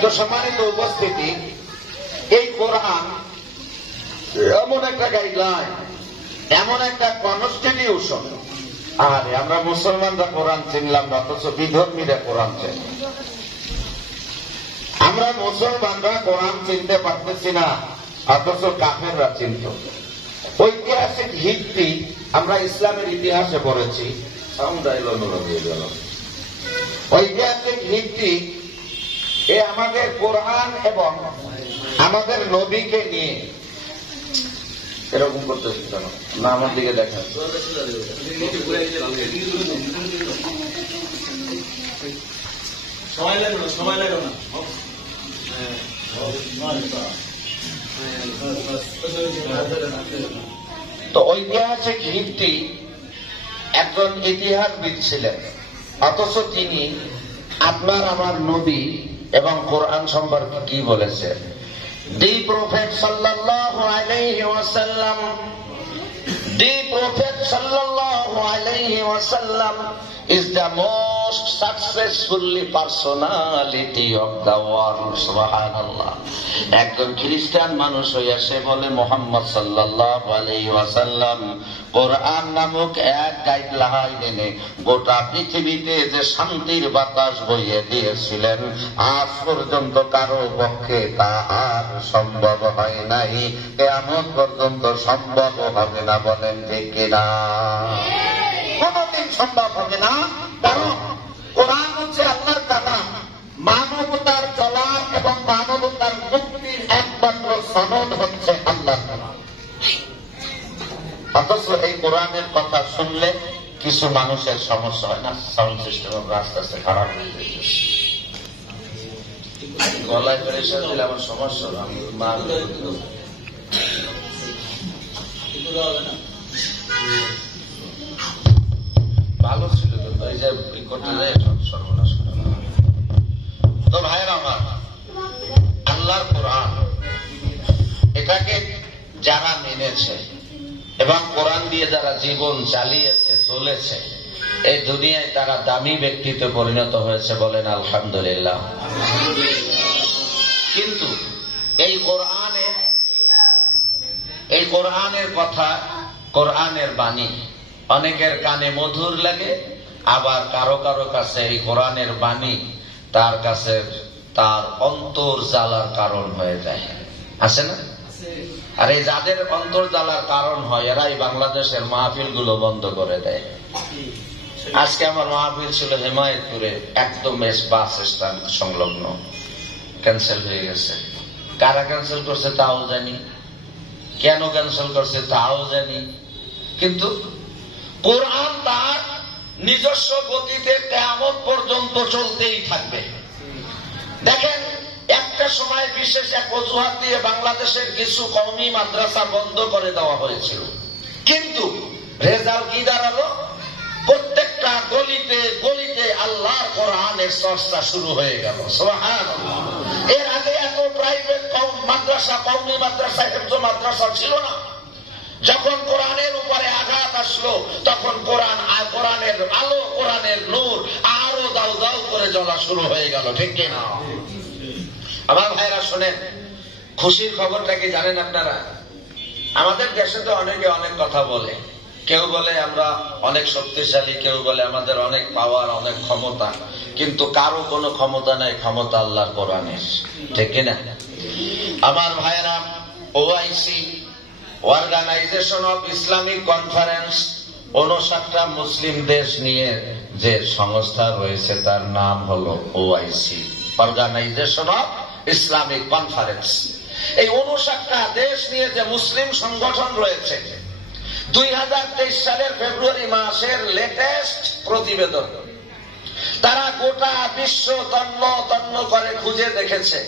তো সম্মানিত উপস্থিতি, এই কোরআন এমন একটা গাইডলাইন, এমন একটা কনস্টিটিউশন। আরে আমরা মুসলমানরা কোরআন চিনলাম না, অথচ বিধর্মীরা কোরআন চেন। আমরা মুসলমানরা কোরআন চিনতে পারতেছি না, অথচ কাফেররা চিনত। ঐতিহাসিক ভিত্তি আমরা ইসলামের ইতিহাসে পড়েছি। ঐতিহাসিক ভিত্তি এ আমাদের কোরআন এবং আমাদের নবীকে নিয়ে। এরকম করতেছি কেন না? আমার দিকে দেখেন। তো ঐতিহাসিক ভিত্তি একজন ইতিহাসবিদ ছিলেন, অথচ তিনি আপনার আমার নবী এবং কোরআন সম্পর্কে কি বলেছেন? The Prophet sallallahu alayhi wasallam, the Prophet sallallahu alayhi wasallam is the most successfully personality of the world. Subhanallah. একজন খ্রিস্টান মানুষ হইয়া সে বলে মুহাম্মদ সাল্লাল্লাহু আলাইহি ওয়াসাল্লাম কোরআন নামক এক গাইডলাইন এনে গোটা পৃথিবীতে যে শান্তির বাতাস বইয়ে দিয়েছিলেন, আজ পর্যন্ত কারো পক্ষে তা আর সম্ভব হয় নাই, কিয়ামত পর্যন্ত সম্ভব হবে না। বলেন ঠিক কিনা? কোনদিন সম্ভব হবে না, কারণ কোরআন হচ্ছে আল্লাহর কালাম। মানবতার চলার এবং মানবতার মুক্তির একমাত্র সনদ হচ্ছে আল্লাহর কালাম। অথচ এই কোরআনের কথা শুনলে কিছু মানুষের সমস্যা হয় না। সাউন্ড সিস্টেম আস্তে আস্তে খারাপ হয়ে যাচ্ছে, গলায় প্রেশার দিলে আমার সমস্যা। আমি ভালো ছিল তো এই যে করতে যায় সর্বনাশ করে। তো ভাইয়ের আমার, আল্লাহর কোরআন এটাকে যারা মেনেছে এবং কোরআন দিয়ে যারা জীবন চালিয়েছে চলেছে, এই দুনিয়ায় তারা দামি ব্যক্তিত্বে পরিণত হয়েছে। বলেন আলহামদুলিল্লাহ। কিন্তু এই কোরআনের কথা, কোরআনের বাণী অনেকের কানে মধুর লাগে, আবার কারো কারো কাছে এই কোরআনের বাণী তার কাছে তার অন্তর জ্বালার কারণ হয়ে যায়। আছে না? আর এই যাদের অন্তর জ্বালার কারণ হয়, এরাই বাংলাদেশের মাহফিল গুলো বন্ধ করে দেয়। আজকে আমার মাহফিল ছিল হেমায়েতপুরে, একদম বাস স্ট্যান্ড সংলগ্ন, ক্যান্সেল হয়ে গেছে। কারা ক্যান্সেল করছে তাও জানি, কেন ক্যান্সেল করছে তাও জানি। কিন্তু কোরআন তার নিজস্ব গতিতে কিয়ামত পর্যন্ত চলতেই থাকবে। দেখেন, একটা সময় বিশেষ এক অজুহাত দিয়ে বাংলাদেশের কিছু কওমি মাদ্রাসা বন্ধ করে দেওয়া হয়েছিল, কিন্তু রেজাল্ট কি দাঁড়ালো? প্রত্যেকটা গলিতে গলিতে আল্লাহর কোরআনের চর্চা শুরু হয়ে গেল। সুবহানাল্লাহ। এর আগে এত প্রাইভেট মাদ্রাসা, কওমি মাদ্রাসা, হেফজ মাদ্রাসা ছিল না। যখন কোরআনের উপরে আঘাত আসলো, তখন কোরআনের আলো, কোরআনের নূর আরো দাউ দাউ করে জ্বলা শুরু হয়ে গেল। ঠিক কিনা? আমার ভাইরা শোনেন, খুশির খবরটা কি জানেন আপনারা? আমাদের দেশে তো অনেকে অনেক কথা বলে। কেউ বলে আমরা অনেক শক্তিশালী, কেউ বলে আমাদের অনেক পাওয়ার, অনেক ক্ষমতা, কিন্তু কারো কোনো ক্ষমতা নাই, ক্ষমতা আল্লাহর কোরআনের। ঠিক কিনা? আমার ভাইরা, OIC, organisation of Islamic conference, 59টা মুসলিম দেশ নিয়ে যে সংস্থা রয়েছে তার নাম হলো OIC, organisation of Islamic conference. এই 59টা দেশ নিয়ে যে মুসলিম সংগঠন রয়েছে, 2023 সালের ফেব্রুয়ারি মাসের লেটেস্ট প্রতিবেদন, তারা গোটা বিশ্ব তন্ন তন্ন করে খুঁজে দেখেছে।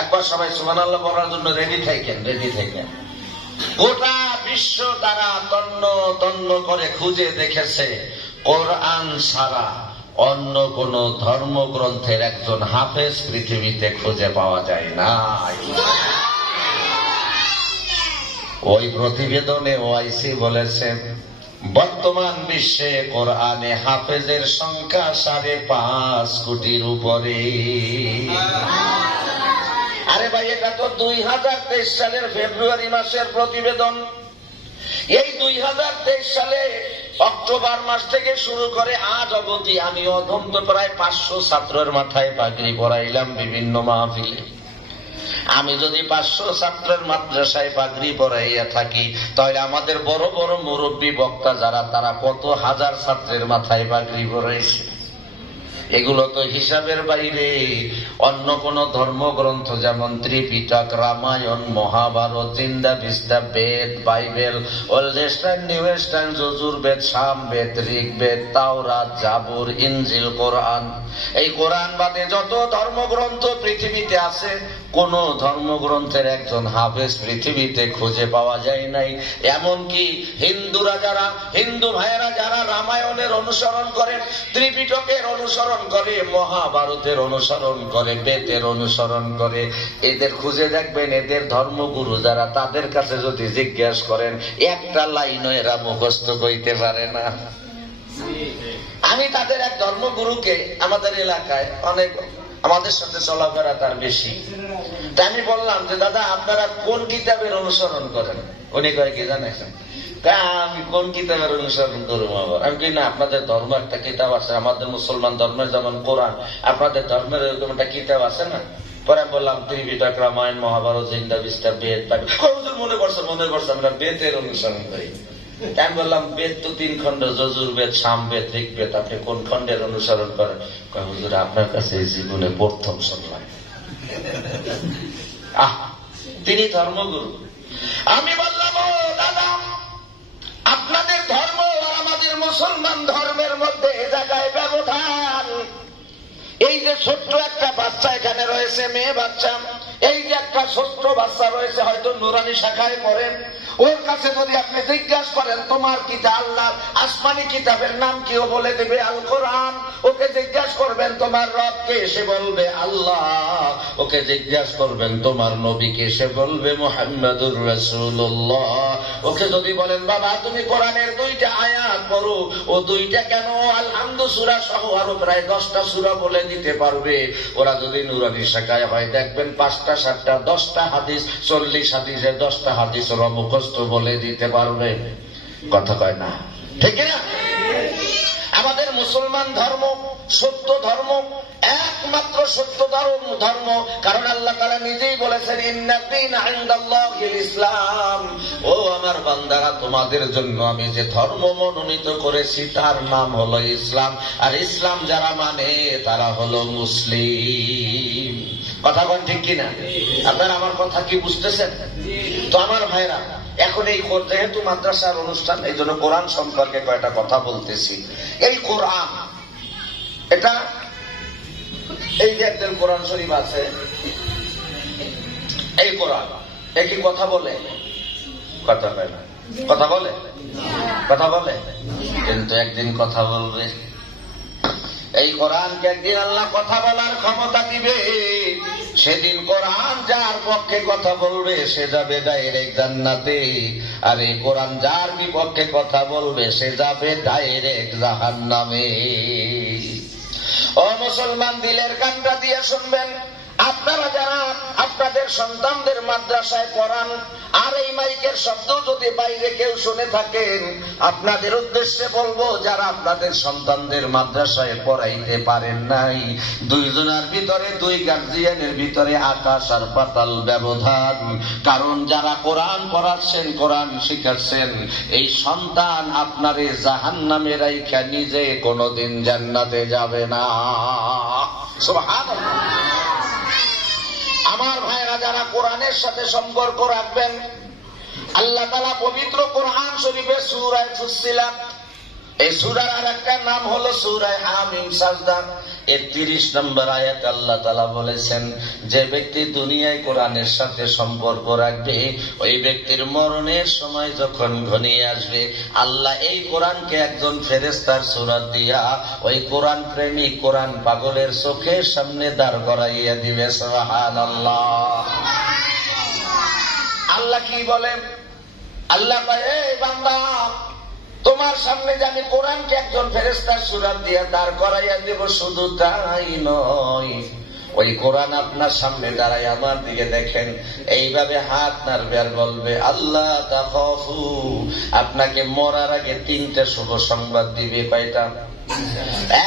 একবার সবাই সুবহানাল্লাহ বলার জন্য রেডি থাকেন। গোটা বিশ্ব তারা তন্ন তন্ন করে খুঁজে দেখেছে, কোরআন ছাড়া অন্য কোন ধর্মগ্রন্থের একজন হাফেজ পৃথিবীতে খুঁজে পাওয়া যায় না। ওই প্রতিবেদনে ওআইসি বলেছে, বর্তমান বিশ্বে কোরআনে হাফেজের সংখ্যা 5.5 কোটির উপরে। ভাই এটা তো 2023 সালের ফেব্রুয়ারি মাসের প্রতিবেদন। এই 2023 সালে অক্টোবর মাস থেকে শুরু করে আজ অবধি আমি অধন্ত প্রায় 500 ছাত্রের মাথায় পাগড়ি পরাইলাম বিভিন্ন মাহফিলে। আমি যদি 500 ছাত্রের মাদ্রাসায় পাগড়ি পরাইয়া থাকি, তাহলে আমাদের বড় বড় মুরব্বী বক্তা যারা, তারা কত হাজার ছাত্রের মাথায় পাগড়ি পরাইছে। এগুলো তো হিসাবের বাইরে। অন্য কোন ধর্মগ্রন্থ যেমন Tripitaka, Ramayana, Mahabharata, Zend Avesta, Veda, Bible, Old Testament, New Testament, Yajurveda, Samaveda, Rigveda, তাওরাত, জাবুর, ইনজিল, কোরআন, এই কোরআন বাদে যত ধর্মগ্রন্থ পৃথিবীতে আছে, কোন ধর্মগ্রন্থের একজন হাফেজ পৃথিবীতে খুঁজে পাওয়া যায় নাই। এমনকি হিন্দুরা যারা, হিন্দু ভাইয়েরা যারা রামায়ণের অনুসরণ করে, ত্রিপিটকের অনুসরণ করে, মহাভারতের অনুসরণ করে, বেদের অনুসরণ করে, এদের খুঁজে দেখবেন, এদের ধর্মগুরু যারা, তাদের কাছে যদি জিজ্ঞাসা করেন, একটা লাইনও এরা মুখস্থ কইতে পারে না। আমি তাদের এক ধর্মগুরুকে আমাদের এলাকায় অনেক, আমাদের সাথে চলাফেরা তার বেশি, তা আমি বললাম যে দাদা আপনারা কোন কিতাবের অনুসরণ করেন? উনি কয় কি জানেন, আমি কোন কিতাবের অনুসরণ করবো? আবার আমি কি না, আপনাদের ধর্ম একটা কিতাব আছে, আমাদের মুসলমান ধর্মের যেমন কোরআন, আপনাদের ধর্মের এরকম একটা কিতাব আছে না? পরে আমি বললাম ত্রিপিটক, রামায়ণ, মহাভারত, জিন্দা বিস্তা, বেদ, মনে করছে আমরা বেদের অনুসরণ করি। আমি বললাম বেদ তো 3 খণ্ড, যজুর্বেদ, সামবেদ, ঋগ্বেদ, আপনি কোন খণ্ডের অনুসরণ করেন? হুজুর আপনার কাছে জীবনে প্রথম শুনলাম। তিনি ধর্মগুরু। আমি বললাম ও দাদা, আপনাদের ধর্ম আর আমাদের মুসলমান ধর্মের মধ্যে এ জায়গায় ব্যবধান। এই যে ছোট্ট একটা বাচ্চা এখানে রয়েছে, মেয়ে বাচ্চা, এই যে একটা ছোট্ট বাচ্চা রয়েছে, হয়তো নুরানি শাখায় পড়েন, ওর কাছে যদি আপনি জিজ্ঞাসা করেন তোমার কিতাব, আল্লাহ আসমানি কিতাবের নাম কি, ও বলে দেবে আল কোরআন। ওকে জিজ্ঞাসা করবেন তোমার রবকে, সে বলবে আল্লাহ। ওকে জিজ্ঞাসা করবেন তোমার নবীকে, সে বলবে মুহাম্মাদুর রাসূলুল্লাহ। ওকে যদি বলেন বাবা তুমি কোরআনের 2টা আয়াত পড়ো, ও 2টা কেন, আল-হামদু সূরা সহ আরো প্রায় 10টা সূরা বলে দিতে পারবে। ওরা যদি নুরানি শাখায় হয়, দেখবেন 5টা 7টা 10টা হাদিস, 40 হাদিসে 10টা হাদিস ওরা মুখস্থ বলে দিতে পারবে। কথা কয় না, ঠিক না? আমাদের মুসলমান ধর্ম সত্য ধর্ম, একমাত্র সত্য ধর্ম, কারণ আল্লাহ তাআলা নিজেই বলেছেন ইন্নাদ দীনা ইনদাল্লাহিল ইসলাম। ও আমার বান্দারা, তোমাদের জন্য আমি যে ধর্ম মনোনীত করেছি তার নাম হলো ইসলাম। আর ইসলাম যারা মানে তারা হলো মুসলিম। কথা বলেন ঠিক কিনা? আপনারা আমার কথা কি বুঝতেছেন? তো আমার ভাইরা, এখন এই যেহেতু মাদ্রাসার অনুষ্ঠান, এই জন্য কোরআন সম্পর্কে কয়েকটা কথা বলতেছি। এই কোরআন, এটা এই যে একজন কোরআন শরীফ আছে, এই কোরআন একই কথা বলে, কথা বলে না, কথা বলে, কথা বলে, কিন্তু একদিন কথা বলবে। এই কোরআনকে একদিন আল্লাহ কথা বলার ক্ষমতা দিবে। সেদিন কোরআন যার পক্ষে কথা বলবে সে যাবে ডাইরেক্ট জান্নাতে, আর এই কোরআন যার বিপক্ষে কথা বলবে সে যাবে ডাইরেক্ট জাহান্নামে। ও মুসলমান, দিলের কানটা দিয়ে শুনবেন, আপনারা যারা আপনাদের সন্তানদের মাদ্রাসায় পড়ান, আর এই মাইকের শব্দ যদি বাইরে কেউ শুনে থাকেন, আপনাদের উদ্দেশ্যে বলবো, যারা আপনাদের সন্তানদের মাদ্রাসায় পড়াইতে পারেন নাই, 2 জনের ভিতরে, 2 গার্জিয়ানের ভিতরে আকাশ আর পাতাল ব্যবধান। কারণ যারা কোরআন পড়াচ্ছেন, কোরআন শিখাচ্ছেন, এই সন্তান আপনারে জাহান্নামে রাইখা নিজে কোনোদিন জান্নাতে যাবে না। সুবহানাল্লাহ। আমার ভাইরা, যারা কোরআনের সাথে সম্পর্ক রাখবেন, আল্লাহ তাআলা পবিত্র কোরআন শরীফের সূরা ফুসসিলাত, এই সূরার আরেকটা নাম হলো সূরা হামিম সাজদা, 30 নম্বর আয়াত আল্লাহ তাআলা বলেছেন, যে ব্যক্তি দুনিয়ায় কোরআনের সাথে সম্পর্ক রাখবে, ওই ব্যক্তির মরণের সময় যখন ঘনিয়ে আসবে, আল্লাহ এই কোরআনকে একজন ফেরেশতার সূরত দিয়া ওই কোরআন প্রেমিক, কোরআন পাগলের চোখের সামনে দাঁড় করাইয়া দিবে। সুবহানাল্লাহ। আল্লাহ কি বলেন? আল্লাহ কয়, এই বান্দা, তোমার সামনে যে আমি কোরআনকে একজন ফেরেশতার সূরত দিয়ে দাঁড় করাইয়া দেব, শুধু তাই নয়, ওই কোরআন আপনার সামনে দাঁড়ায়, আমার দিকে দেখেন, এইভাবে হাত নাড়বে আর বলবে আল্লাহ তাখাফু। আপনাকে মরার আগে 3টা শুভ সংবাদ দিবে। কয়টা?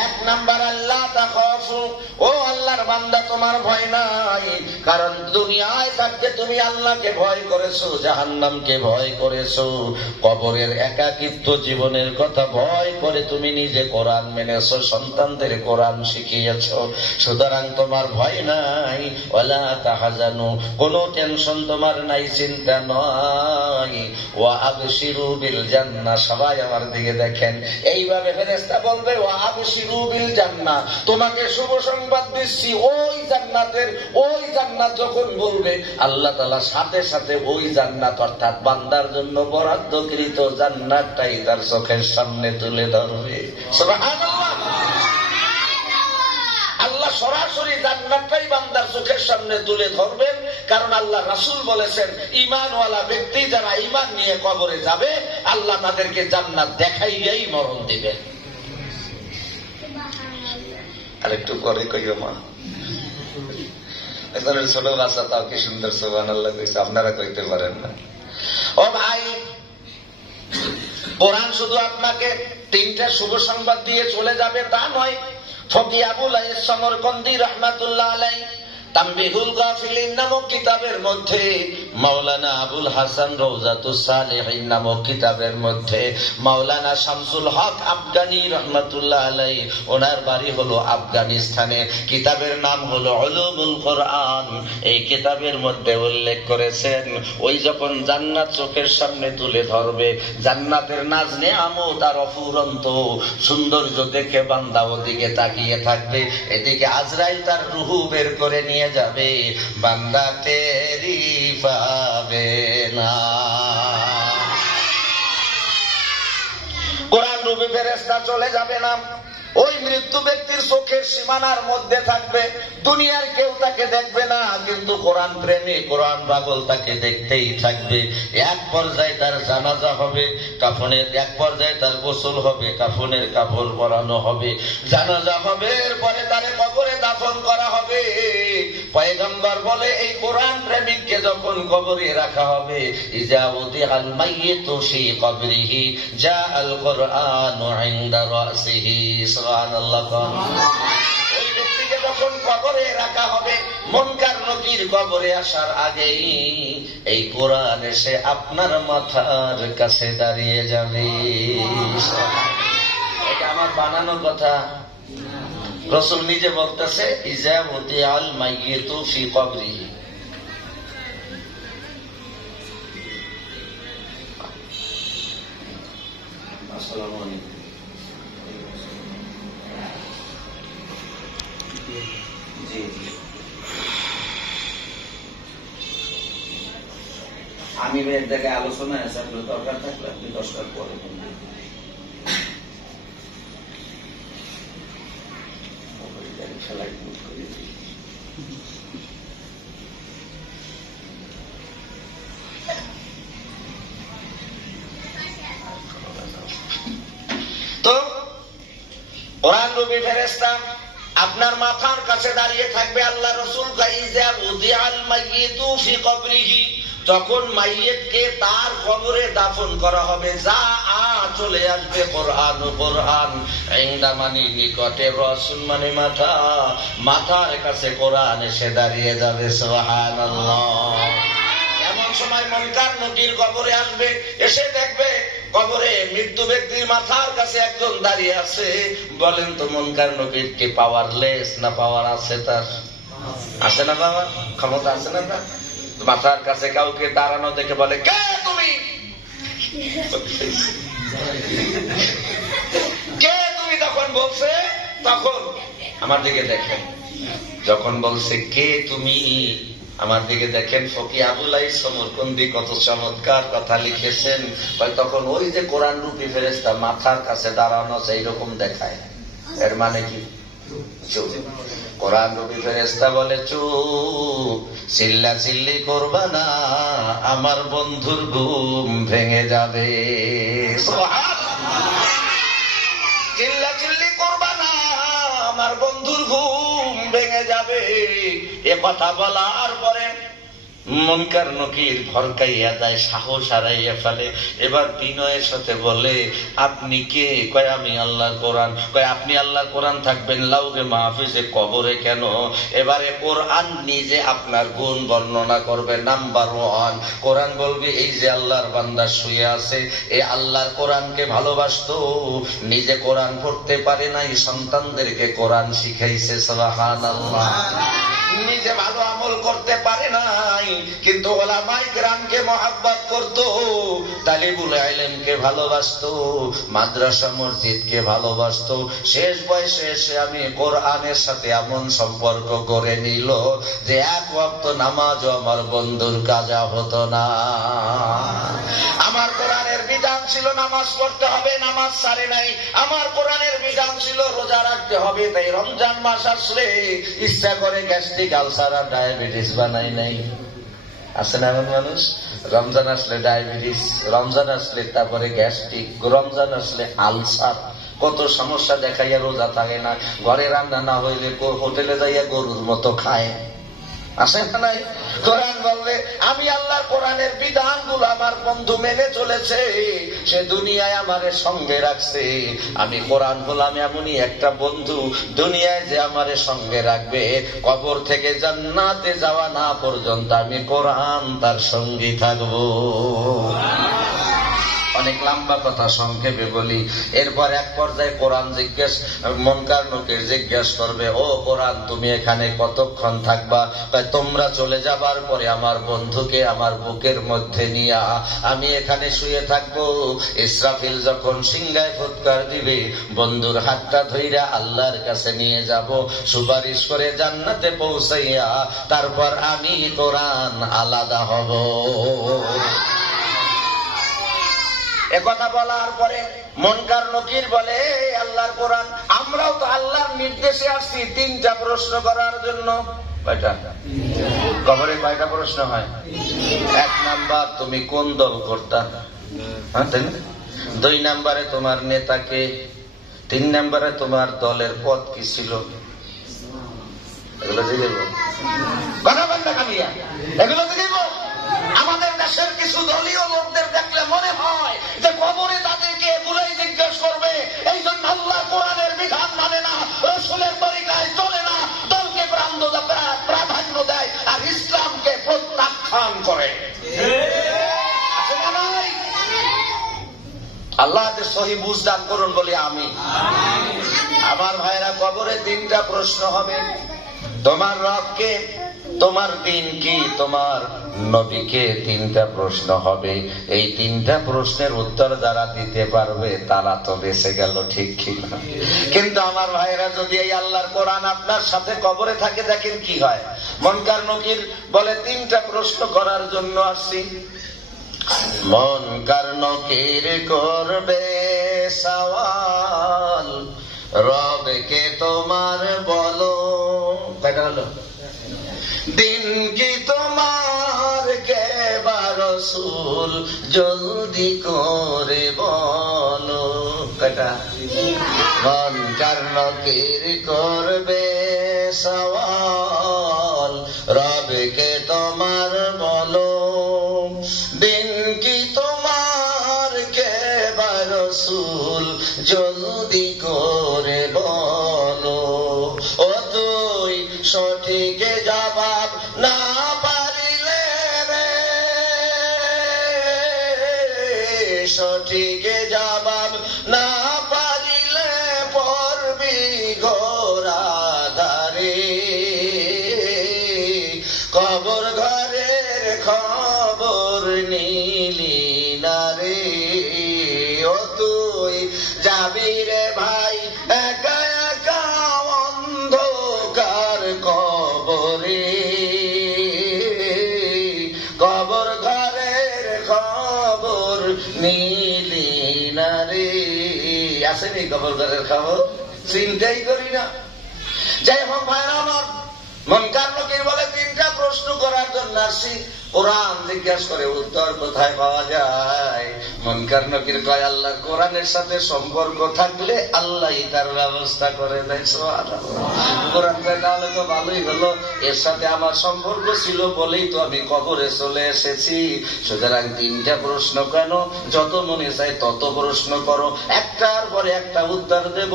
1 নাম্বার, আল্লাহ তাখাফু, ও আল্লাহর বান্দা তোমার ভয় নাই, কারণ দুনিয়ায় থাকতে তুমি আল্লাহকে ভয় করেছো, জাহান্নামকে ভয় করেছো, কবরের একাকিত্ব জীবনের কথা ভয় করে তুমি নিজে কোরআন মেনেছো, সন্তানদের কোরআন শিখিয়েছো, সুতরাং তোমার ভয় নাই। ওয়ালা তাহাজানু, কোনো টেনশন তোমার নাই, চিন্তা নয়। ওয়া আবশিরু বিল জান্নাহ, সবাই আমার দিকে দেখেন, এইভাবে ফেরেশতা বলবে ওয়া আবশিরু বিল জান্নাহ, তোমাকে শুভ সংবাদ দিচ্ছি ওই জান্নাতের। ওই জান্নাত যখন বলবে, আল্লাহ তাআলা সাথে সাথে ওই জান্নাত অর্থাৎ বান্দার জন্য বরাদ্দকৃত জান্নাতটাই তার চোখের সামনে তুলে ধরবে। সুবহানাল্লাহ। আল্লাহ সরাসরি জান্নাতটাই বান্দার চোখের সামনে তুলে ধরবেন, কারণ আল্লাহ রাসূল বলেছেন ঈমানওয়ালা ব্যক্তি যারা ঈমান নিয়ে কবরে যাবে, আল্লাহ তাদেরকে জান্নাত দেখাইয়াই মরণ দিবেন। আর একটু করে কইও মা, এখন ছোট বাচ্চা তাও কি সুন্দর সুবহানাল্লাহ কইছে, আপনারা কইতে পারেন না। ও ভাই, কোরআন শুধু আপনাকে 3টা শুভ সংবাদ দিয়ে চলে যাবে তা নয়। ফকি আবুল আইস সমরকন্দি রাহমাতুল্লাহ আলাইহি তামবিহুল গাফিলিন নামক কিতাবের মধ্যে, মাওলানা আবুল হাসান রওজাতুস সালেহিন নামক কিতাবের মধ্যে, মাওলানা শামসুল হক আফগানি রহমাতুল্লাহ আলাইহি, ওনার বাড়ি হলো আফগানিস্তানে, কিতাবের নাম হলো উলুমুল কোরআন। এই কিতাবের মধ্যে উল্লেখ করেছেন, ওই যখন জান্নাত চোখের সামনে তুলে ধরবে, জান্নাতের নাজ নেয়ামত আর অফুরন্ত সৌন্দর্য দেখে বান্দা ওদিকে তাকিয়ে থাকবে, এদিকে আজরাইল তার রূহ বের করে নিয়ে যাবে, বান্দা তেরি পাবে না। কোরআন রূপী ফেরেশতা চলে যাবে না, ওই মৃত্যু ব্যক্তির চোখের সীমানার মধ্যে থাকবে, দুনিয়ার কেউ তাকে দেখবে না, কিন্তু কোরআন প্রেমী কোরআন পাগল তাকে দেখতেই থাকবে। এক পর্যায়ে তার জানাজা হবে, কাফনের এক পর্যায়ে তার গোসল হবে, কাফনের কাপড় পরানো হবে, জানাজা হবে, এরপরে তার কবরে দাফন করা হবে। পয়গম্বর বলে এই কোরআন প্রেমিককে যখন কবরে রাখা হবে, ইজা উদিআল মাইয়িতু ফি কবরিহি জাআল কুরআনু ইনদা রাসিহি। সুবহানাল্লাহ। ওই ব্যক্তিকে যখন কবরে রাখা হবে, মুনকার নকির কবরে আসার আগেই এই কোরআন এসে আপনার মাথার কাছে দাঁড়িয়ে যাবে। এটা আমার বানানো কথা, রাসূল নিজে বলতেছে ইজা উদিআল মাইয়িতু ফি কবরিহি। আসসালামু আলাইকুম। আমি এক জায়গায় আলোচনায় আছে, আপনার দরকার থাকলে আপনি 10টার পরে তো কোরআন রূপী ফেরেশতা আপনার মাথার কাছে দাঁড়িয়ে থাকবে। আল্লাহ রাসূল কাইজা উদিআল মাইয়িতু ফি কবরিহি, যখন মাইয়িতকে তার কবরে দাফন করা হবে, যা চলে আসবে কোরআন ও কোরআন ইনদা মানে নিকটে, রাসূল মানে মাথা, মাথার কাছে কোরআন এসে দাঁড়িয়ে যাবে। সুবহানাল্লাহ। এমন সময় মুনকার নকির কবরে আসবে, এসে দেখবে কবরে মৃত্যু ব্যক্তির মাথার কাছে একজন দাঁড়িয়ে আছে। বলেন তো মুনকার নকির কি পাওয়ারলেস না পাওয়ার আছে? তার আছে না পাওয়ার, ক্ষমতা আছে না তার? মাথার কাছে কাউকে দাঁড়ানো দেখে বলে কে তুমি, কে তুমি, তখন বলছে, তখন আমার দিকে দেখেন, যখন বলছে কে তুমি আমার দিকে দেখেন, ফকি আবুল আইস সমরকন্দি কত চমৎকার কথা লিখেছেন। তখন ওই যে কোরআন রূপী ফেরেশতা মাথার কাছে দাঁড়ানো এইরকম দেখায়, এর মানে কি? চুপ। কোরআন রূপী ফেরেশতা বলে চুপ, চিল্লা চিল্লি করবা না, আমার বন্ধুর ঘুম ভেঙে যাবে। চিল্লা চিল্লি করবা না, আমার বন্ধুর ঘুম ভেঙে যাবে। কথা বলার পরে মুনকার নকির ভরকাইয়া দেয়, সাহস হারাইয়া ফেলে। এবার বিনয়ের সাথে বলে, আপনি কে? কয় আমি আল্লাহর কোরআন। কয় আপনি আল্লাহর কোরআন থাকবেন লাউহে মাহফিজে, কবরে কেন? এবারে কোরআন নিজে আপনার গুণ বর্ণনা করবে। নাম্বার 1, কোরআন বলবে এই যে আল্লাহর বান্দা শুয়ে আছে, এই আল্লাহর কোরআনকে ভালোবাসতো, নিজে কোরআন পড়তে পারে নাই, সন্তানদেরকে কোরআন শিখাইছে। সুবহানাল্লাহ। নিজে ভালো আমল করতে পারে নাই, কিন্তু ওলামায়ে কেরামকে মহব্বত করতো, তালিবুল ইলমকে ভালোবাসতো, মাদ্রাসা মসজিদকে ভালোবাসতো। শেষ বয়সে এসে আমি কোরআনের সাথে এমন সম্পর্ক করে নিল যে এক ওয়াক্ত নামাজও আমার বন্ধুর কাজা হতো না। আমার কোরআনের বিধান ছিল নামাজ পড়তে হবে, নামাজ ছাড়ে নাই। আমার কোরআনের বিধান ছিল রোজা রাখতে হবে, তাই রমজান মাস আসলে ইচ্ছা করে গ্যাস্ট্রিক আলসার আর ডায়াবেটিস বানাই নাই। আছে না এমন মানুষ? রমজান আসলে ডায়াবেটিস, রমজান আসলে তারপরে গ্যাস্ট্রিক, রমজান আসলে আলসার, কত সমস্যা দেখাইয়া রোজা থাকে না। ঘরে রান্না না হইলে হোটেলে যাইয়া গরুর মতো খায়। আসে না নাই? কোরআন বললে আমি আল্লাহর কোরআনের বিধানগুলো আমার বন্ধু মেনে চলেছে, সে দুনিয়ায় আমারে সঙ্গে রাখছে। আমি কোরআন হলাম এমনই একটা বন্ধু, দুনিয়ায় যে আমারে সঙ্গে রাখবে, কবর থেকে জান্নাতে যাওয়া না পর্যন্ত আমি কোরআন তার সঙ্গী থাকবো। অনেক লম্বা কথা, সংক্ষেপে বলি। এরপর এক পর্যায়ে কোরআন মুনকার নকির জিজ্ঞেস করবে, ও কোরআন তুমি এখানে কতক্ষণ থাকবা? তোমরা চলে যাবার পরে আমার বন্ধুকে আমার বুকের মধ্যে নিয়া আমি এখানে শুয়ে থাকবো। ইসরাফিল যখন সিংহায় ফুৎকার দিবে, বন্ধুর হাতটা ধইরা আল্লাহর কাছে নিয়ে যাব, সুপারিশ করে জান্নাতে পৌঁছাইয়া তারপর আমি কোরআন আলাদা হব। একথা বলার পরে মুনকার নকির বলে, আল্লাহর কোরআন, আমরাও তো আল্লাহর নির্দেশে আসছি 3টা প্রশ্ন করার জন্য। কয়টা? কবরে কয়টা প্রশ্ন হয়? 1 নাম্বার, তুমি কোন দল করতা? 2 নাম্বারে তোমার নেতাকে, 3 নাম্বারে তোমার দলের পদ কি ছিল? এগুলো দিয়ে দেবো, কথা বল না কামিয়া, এগুলো দিয়ে দেবো। আমাদের দেশের কিছু দলীয় লোকদের দেখলে মনে হয় যে কবরে তাদেরকে এগুলোই জিজ্ঞেস করবে। এই জন্য আল্লাহ কোরআনের বিধান মানে না, রাসূলের তরিকায় চলে না, দলকে প্রাধান্য দেয় আর ইসলামকে প্রত্যাখ্যান করে। আল্লাহ সহি বুঝ দান করুন বলি আমি। আমার ভাইরা, কবরে 3টা প্রশ্ন হবে। তোমার রবকে, তোমার দিন কি, তোমার নবীকে, 3টা প্রশ্ন হবে। এই 3টা প্রশ্নের উত্তর যারা দিতে পারবে তারা তো বেঁচে গেল, ঠিক কিনা? কিন্তু আমার ভাইরা, যদি এই আল্লাহর কোরআন আপনার সাথে কবরে থাকে, দেখেন কি হয়। মুনকার নকির বলে 3টা প্রশ্ন করার জন্য আসছি। মুনকার নকির করবে সওয়াল, রবকে তোমার বলো। কয়টা হলো? দিন কি তোমার কে বা রাসূল, জলদি করে বলো। কয়টা? মুনকার নকির করবে সওয়াল, রবকে তোমার বলো। দিন কি তোমার কে বা রাসূল, জলদি করে বলো। ও তুই সঠিক জবাব না পারিলে রে, সঠিক জবাব না পারিলে পড়বি ঘোরাধারে। কবর ঘরের খবর নিলি না রে, ও তুই যাবি রে ভাই একা একা অন্ধকার কবরে। কবর ঘরের খবর নিলি না রে। আসেনি কবর ঘরের খবর? চিন্তাই করি না। যাই হোক ভাইরা আমার, মুনকার নকির বলে 3টা প্রশ্ন করার জন্য আসছি, কোরআন জিজ্ঞাসা করে উত্তর কোথায় পাওয়া যায়? মুনকার নকির কয় আল্লাহর কোরআনের সাথে সম্পর্ক থাকলে আল্লাহ তার ব্যবস্থা করে দেয়। সুবহানাল্লাহ। কোরআন তাহলে তো ভালোই হলো, এর সাথে আমার সম্পর্ক ছিল বলেই তো আমি কবরে চলে এসেছি। সুতরাং 3টা প্রশ্ন কেন? যত মনে চায় তত প্রশ্ন করো, একটার পরে একটা উত্তর দেব,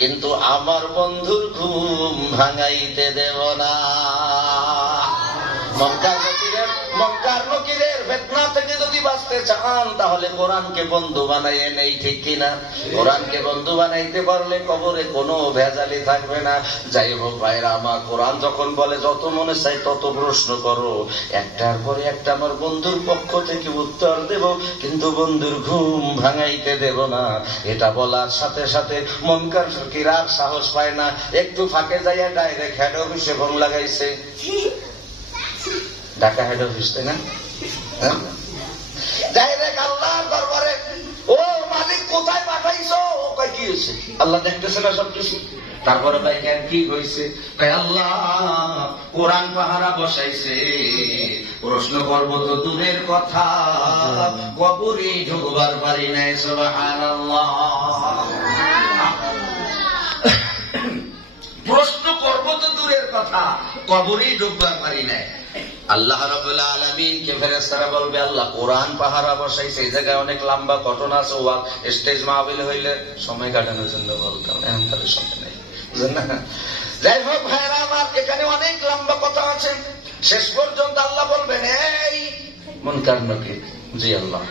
কিন্তু আমার বন্ধুর ঘুম ভাঙাইতে দেব না। মক্কার নকিরের ফিতনা থেকে যদি বাঁচতে চান তাহলে কোরআনকে বন্ধু বানাইয়ে নেই, ঠিক কিনা? কোরআনকে বন্ধু বানাইতে পারলে কবরে কোনো ভেজালি থাকবে না। যাই হোক ভাইরা আমার, কোরআন যখন বলে যত মনে চাই তত প্রশ্ন করো, একটার পরে একটা আমার বন্ধুর পক্ষ থেকে উত্তর দেব, কিন্তু বন্ধুর ঘুম ভাঙাইতে দেব না। এটা বলার সাথে সাথে মুনকার নকির আর সাহস পায় না, একটু ফাঁকে যাইয়া ডাইরেক্ট হেড অফিসে ফোন লাগাইছে। ঢাকা হেড অফিস, তাই না? ডাইরেক্ট আল্লাহর দরবারে, ও মালিক কোথায় পাঠাইছো? ও কয় কি হয়েছে? আল্লাহ দেখতেছে না সব কিছু। তারপরে ভাই কেন কি হয়েছে? আল্লাহ কোরআন পাহারা বসাইছে, প্রশ্ন করব তো দূরের কথা, কবরে ঢুকবার পারি নাই। সুবহানাল্লাহ। প্রশ্ন করব তো দূরের কথা, কবরেই ঢুকবার পারি নাই। আল্লাহ রাব্বুল আলামিনকে ফেরেশতারা বলবে আল্লাহ কোরআন পাহারা বসাইছে। এই জায়গায় অনেক লম্বা ঘটনা আছে, ওয়াক স্টেজ মাহফিল হইলে সময় কাটানোর জন্য বলতাম, এখন তাহলে সময় নেই, বুঝলেন না? যাই হোক ভাইরা আমার, এখানে অনেক লম্বা কথা আছে। শেষ পর্যন্ত আল্লাহ বলবেন, এই মুনকার নকির, জি আল্লাহ,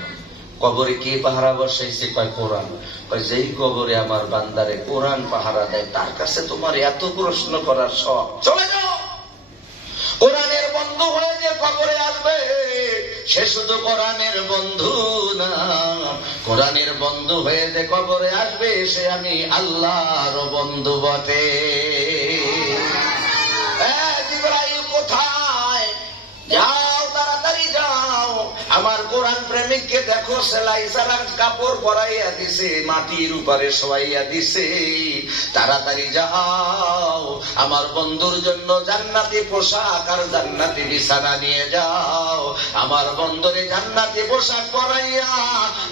কবরে কে পাহারা বসাইছে? কয় কোরআন। কয় যেই কবরে আমার বান্দারে কোরআন পাহারা দেয় তার কাছে তোমার এত প্রশ্ন করার শখ, চলে যাও। কোরআনের বন্ধু হয়ে যে কবরে আসবে সে শুধু কোরআনের বন্ধু না, কোরআনের বন্ধু হয়ে যে কবরে আসবে সে আমি আল্লাহর বন্ধু বটে। জিবরাইল কোথায়? যাও, তাড়াতাড়ি যাও, আমার কোরআন প্রেমিককে দেখো, সেলাই ছাড়া কাপড় পরাইয়া দিছে, মাটির উপরে শোয়াইয়া দিছে, তাড়াতাড়ি যাও, আমার বন্ধুর জন্য জান্নাতি পোশাক আর জান্নাতি বিছানা নিয়ে যাও, আমার বন্ধুরে জান্নাতি পোশাক পরাইয়া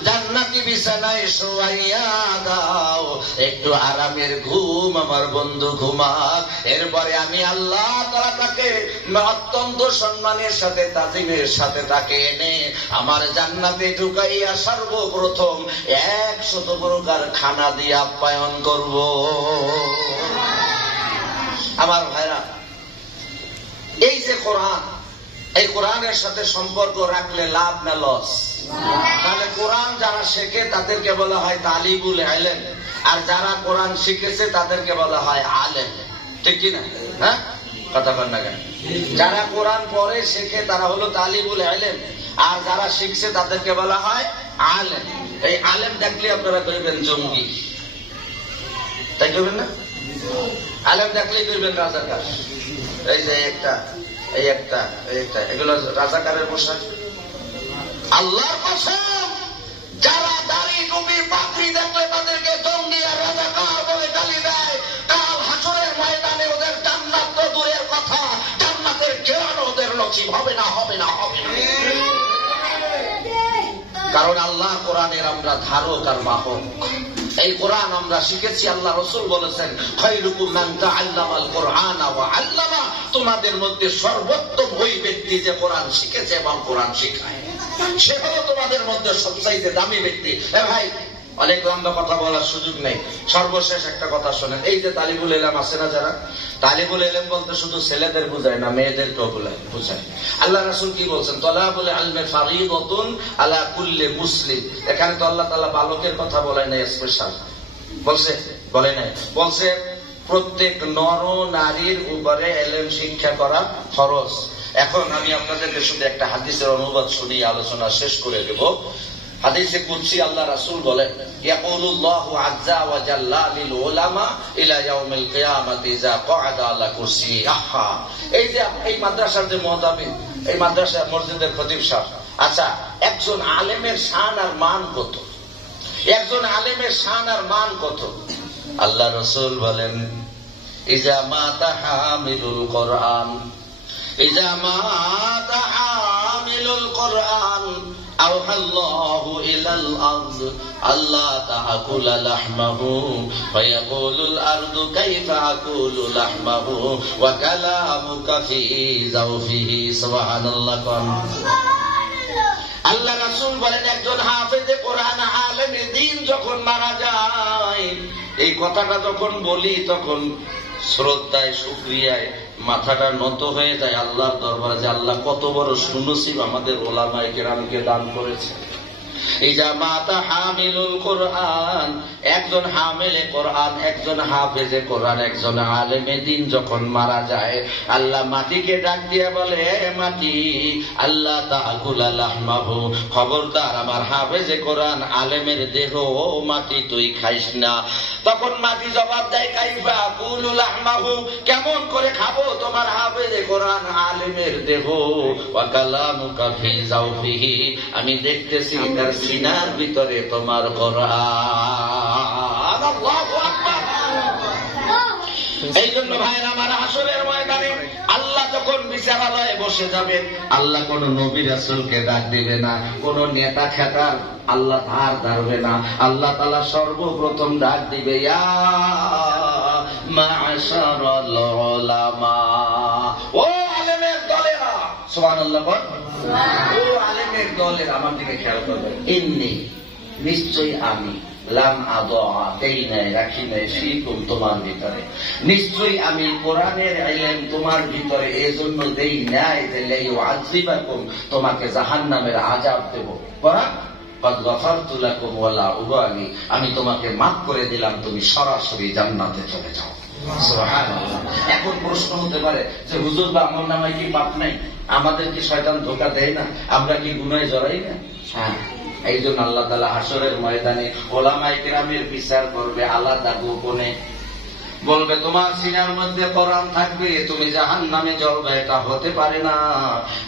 জান্নাতি বিছানায় শোয়াইয়া দাও, একটু আরামের ঘুম আমার বন্ধু ঘুমাক। এরপরে আমি আল্লাহ তাআলা তাকে অত্যন্ত সম্মানের সাথে, তাজিমের সাথে তাকে এনে আমার জান্নাতে ঢুকাইয়া সর্বপ্রথম 100 প্রকার খানা দিয়ে আপ্যায়ন করব। আমার ভাইরা, এই যে কোরআন, এই কোরআনের সাথে সম্পর্ক রাখলে লাভ না লস? তাহলে কোরআন যারা শেখে তাদেরকে বলা হয় তালিবুল ইলম, আর যারা কোরআন শিখেছে তাদেরকে বলা হয় আলেম, ঠিক কিনা? হ্যাঁ, কথা বল না কেন? যারা কোরআন পড়ে শেখে তারা হলো তালিবুল ইলম, আর যারা শিখছে তাদেরকে বলা হয় আলেম। এই আলেম দেখলে আপনারা কইবেন জঙ্গি, তাই করবেন না? আলেম দেখলেই করবেন রাজাকার। এই যে একটা, এই একটা, এই একটা, এগুলো রাজাকারের পোশাক। আল্লাহর কসম, যারা দাড়ি টুপি পাগড়ি দেখলে তাদেরকে জঙ্গি আর রাজাকার বলে গালি দেয়, কাল হাসরের ময়দানে ওদের জান্নাত তো দূরের কথা, জান্নাতের ঘেরানো ওদের নসিব হবে না, হবে না, হবে না। কারণ আল্লাহ কোরআনের আমরা ধারক আর বাহক। এই কোরআন আমরা শিখেছি, আল্লাহ রাসূল বলেছেন খায়রুকুম মান তাআল্লামাল কুরআনা ওয়া আল্লামা, তোমাদের মধ্যে সর্বোত্তম ওই ব্যক্তি যে কোরআন শিখেছে এবং কোরআন শেখায়, সে হলো তোমাদের মধ্যে সবচাইতে দামি ব্যক্তি। ভাই, অনেক লম্বা কথা বলার সুযোগ নেই, সর্বশেষ একটা কথা শোনেন। এই যে তালিবুল ইলম আছে না, যারা তালিবুল ইলম বলতে শুধু ছেলেদের বুঝায় না, মেয়েদেরকেও বুঝায়। আল্লাহ রাসূল কি বলছেন? তালাবুল ইলমি ফারিদাতুন আলা কুল্লি মুসলিম। এখানে তো আল্লাহ তাআলা বালকের কথা বলে নাই, স্পেশাল বলছে, বলে নাই, বলছে প্রত্যেক নর নারীর উপরে ইলম শিক্ষা করা ফরজ। এখন আমি আপনাদেরকে শুধু একটা হাদিসের অনুবাদ শুনিয়ে আলোচনা শেষ করে দেব। হাদিসে কুদসি আল্লাহ রাসূল বলেন, ইয়াকুলুল্লাহু আযজা ওয়া জাল্লা লিল উলামা ইলা ইয়াউমিল কিয়ামাতি ইযা ক্বাআদা আলা কুরসি। আহা, এই যে এই মাদ্রাসার যে মুতাবিন, এই মাদ্রাসা মসজিদের খতিব সাহেব, আচ্ছা, একজন আলেমের শান আর মান কত? একজন আলেমের শান আর মান কত? আল্লাহ রাসূল বলেন, ইযা মাতা হামিলুল কোরআন, ইযা মাতা হামিলুল কোরআন আওহাল্লাহু ইলাল আরদ আল্লা তাআকুলা লাহমাহু ফায়াকুলুল আরদু কাইফা আকুলু লাহমাহু ওয়া কালামুকা ফি যাওফিহি সুবহানাল্লাহ। আল্লাহ রাসূল বলেন একজন হাফেজে কোরআন আলেমে দ্বীন যখন মারা যায়, এই কথাটা যখন বলি তখন শ্রদ্ধায় শুকরিয়ায় মাথাটা নত হয়ে যায় আল্লাহর দরবারে, যে আল্লাহ কত বড় সুনসিব আমাদের ওলামায়ে কেরামকে দান করেছে। ইজা মাতা হামিলুল কোরআন, একজন হামিলে কোরআন, একজন হাফেজে কোরআন, একজন আলেমে দ্বীন যখন মারা যায়, আল্লাহ মাটিকে ডাক দিয়ে বলে, হে মাটি, আল্লাহ তাআকুলা লাহমাহু, খবরদার আমার হাফেজে কোরআন আলেমের দেহ ও মাটি তুই খাইস না। তখন মাটি জবাব দেয়, কাইফা আকুলু লাহমাহু, কেমন করে খাবো তোমার হাফেজে কোরআন আলেমের দেহ, ওয়া কালামুকা ফি যাওফিহি, আমি দেখতেছি তার সিনার ভিতরে তোমার কোরআন। আল্লাহু আকবার। এই জন্য ভাইরা আমার, হাসরের ময়দানে আল্লাহ যখন বিচারালয়ে বসে যাবে, আল্লাহ কোন নবী রাসূলকে ডাক দিবে না, কোন নেতা খেতার আল্লাহ ধার ধারবে না। আল্লাহ তাআলা সর্বপ্রথম ডাক দিবে, ইয়া মা'শারাল উলামা, ও আলেমের দলেরা, সুবহানাল্লাহ। ও আলেমের দলের, আমার দিকে খেয়াল করবে, ইন্নী, নিশ্চয়ই আমি, লাম আদা, দেই নাই, রাখি নাই, ফিকুম, তোমার ভিতরে, নিশ্চয়ই আমি কোরআনের ইলম তোমার ভিতরে এজন্য দেই নাই যে লিউআযিবাকুম, তোমাকে জাহান্নামের আযাব দেব। কোরআন কদ গফারতু লাকুম ওয়া লা উবালি, আমি তোমাকে মাফ করে দিলাম, তুমি সরাসরি জান্নাতে চলে যাও। সুবহানাল্লাহ। এখন প্রশ্ন হতে পারে যে হুজুর বা আমার নামায় কি পাপ নাই, আমাদের কি শয়তান ধোঁকা দেয় না, আমরা কি গুনাহে জড়াই না? হ্যাঁ, এই জন্য আল্লাহ তাআলা হাসরের ময়দানে ওলামায়ে কেরামের বিচার করবে আলাদা গোপনে, বলবে তোমার সিনার মধ্যে কোরআন থাকবে, তুমি জাহান্নামে জ্বলবে, এটা হতে পারে না।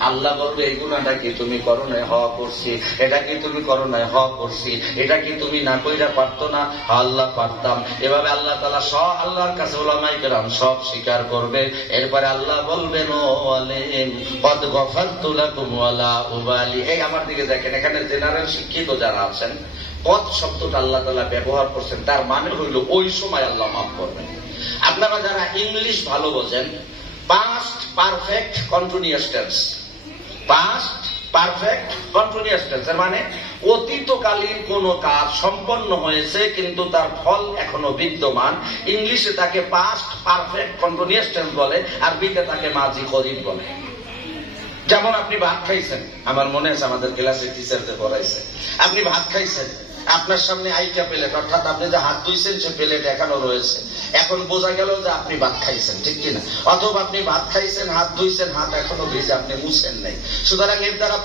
আল্লাহ বলবে, এই গুনাহটা কি তুমি করো নাই? হ করছি। এটা কি তুমি করো নাই? হ করছি। এটা কি তুমি না কইরা পারতো না? আল্লাহ পারতাম। এভাবে আল্লাহ তাআলা সব আল্লাহর কাছে ওলামায়ে কেরাম সব স্বীকার করবে। এরপরে আল্লাহ বলবেন, ও আলেম, কদ গফারতু লাকুম ওয়া লা উবালি। এই আমার দিকে দেখেন, এখানে জেনারেল শিক্ষিত যারা আছেন, কদ শব্দটা আল্লাহ তাআলা ব্যবহার করছেন, তার মানে হইল ওই সময় আল্লাহ মাফ করবেন। আপনারা যারা ইংলিশ ভালো বোঝেন, past perfect continuous tense, past perfect continuous tense এর মানে অতীতকালীন কোন কাজ সম্পন্ন হয়েছে কিন্তু তার ফল এখনো বিদ্যমান। ইংলিশে তাকে পাস্ট পারফেক্ট কন্টিনিউয়াস টেন্স বলে, আরবিতে তাকে মাজি করিব বলে। যেমন আপনি ভাত খাইছেন, আমার মনে আছে আমাদের ক্লাসে টিচারদের পড়াইছে, আপনি ভাত খাইছেন, আপনার সামনে আইটা প্লেট, অর্থাৎ আপনি যে হাত ধুইছেন সে প্লেট এখনো রয়েছে, এখন বোঝা গেল যে আপনি ভাত খাইছেন, ঠিক কিনা? অথবা আপনি ভাত খাইছেন, হাত ধুইছেন, হাত এখনো ভিজে, আপনি মুছেন নাই। সুতরাং এর দ্বারা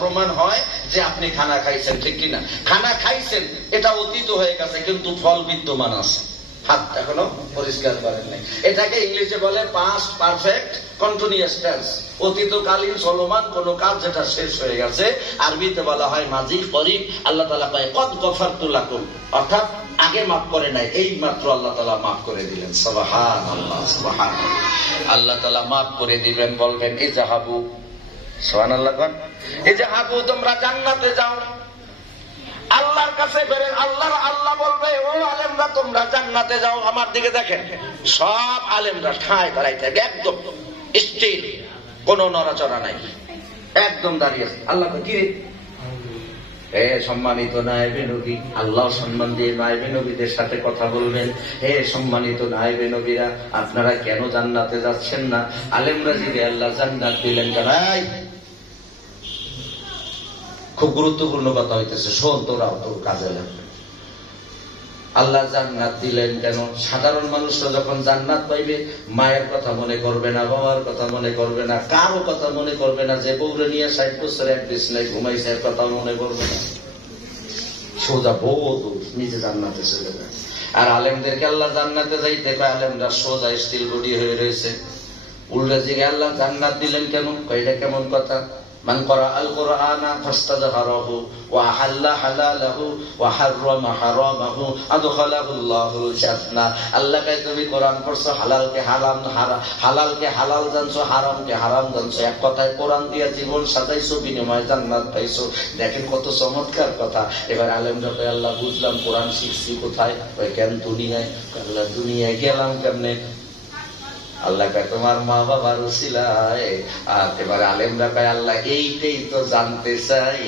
প্রমাণ হয় যে আপনি খানা খাইছেন, ঠিক কিনা? খানা খাইছেন, এটা অতীত হয়ে গেছে কিন্তু ফল বিদ্যমান আছে, হাত এখনো পরিষ্কার করেন নাই। এটাকে ইংলিশে বলে পাস্ট পারফেক্ট কন্টিনিউয়াস টেন্স, অতীতকালীন চলমান কোন কাজ যেটা শেষ হয়ে গেছে। আরবিতে বলা হয় মাজি করিব। আল্লাহ তাআলা কয় কদ গফারতু লাকুম, অর্থাৎ আগে মাফ করে নাই, এই মাত্র আল্লাহ তাআলা মাফ করে দিলেন। সুবহানাল্লাহ, সুবহানাল্লাহ। আল্লাহ তাআলা মাফ করে দিবেন, বলবেন ইযহাবু, সুবহানাল্লাহ, ইযহাবু, তোমরা জান্নাতে যাও। আল্লাহর কাছে বেরেন, আল্লাহ বলবে, ও আলেমরা তোমরা জান্নাতে যাও। আমার দিকে দেখেন, সব আলেমরা ঠায় দাঁড়াই থাকে, একদম স্থির, কোন নড়াচড়া নাই, একদম দাঁড়িয়ে আছে। আল্লাহ কি হে সম্মানিত নায়েবে নবী, আল্লাহ সম্মান দিয়ে নায়েবে নবীদের সাথে কথা বলবেন, হে সম্মানিত নায়েবে নবীরা, আপনারা কেন জান্নাতে যাচ্ছেন না? আলেমরা জিগে আল্লাহ জান্নাত দিলেন জানাই। খুব গুরুত্বপূর্ণ কথা হইতেছে, শোন, তোরাও তোর কাজে লাগবে। আল্লাহ জান্নাত দিলেন কেন? সাধারণ মানুষরা যখন জান্নাত পাইবে, মায়ের কথা মনে করবে না, বাবার কথা মনে করবে না, কারো কথা মনে করবে না, যে বউরে নিয়ে 60 বছর এক বিছনায় ঘুমাইছে এর কথা মনে করবে না, সোজা বউ নিজে জান্নাতে চলে যায়। আর আলেমদেরকে আল্লাহ জান্নাতে যাইতে পায়, আলেমরা সোজা স্টিল বডি হয়ে রয়েছে। উল্টা জিগে আল্লাহ জান্নাত দিলেন কেন? এটা কেমন কথা? মান ক্বারাআল কুরআনা ফাস্তাযহারাহু ওয়া আহাল্লা হালালাহু ওয়া হাররামা হারামাহু আদখালাহুল্লাহুল জান্নাহ। আল্লাহ কয় তুমি কোরআন পড়ছো, হালালকে হারাম, হালালকে হালাল জানছো, হারামকে হারাম জানছো, এক কথায় কোরআন দিয়ে জীবন সাজাইছো, বিনিময়ে জান্নাত পাইছো। দেখেন কত চমৎকার কথা। এবার আলেমরা কয় আল্লাহ বুঝলাম, কোরআন শিখছি কোথায়? কয় কেন দুনিয়ায়? আল্লাহ দুনিয়ায় গেলাম কেমনে? আল্লাহ কয় তোমার মা বাবার উসিলায়। আর এবার আলেমরা কয় আল্লাহ এইটাই তো জানতে চাই,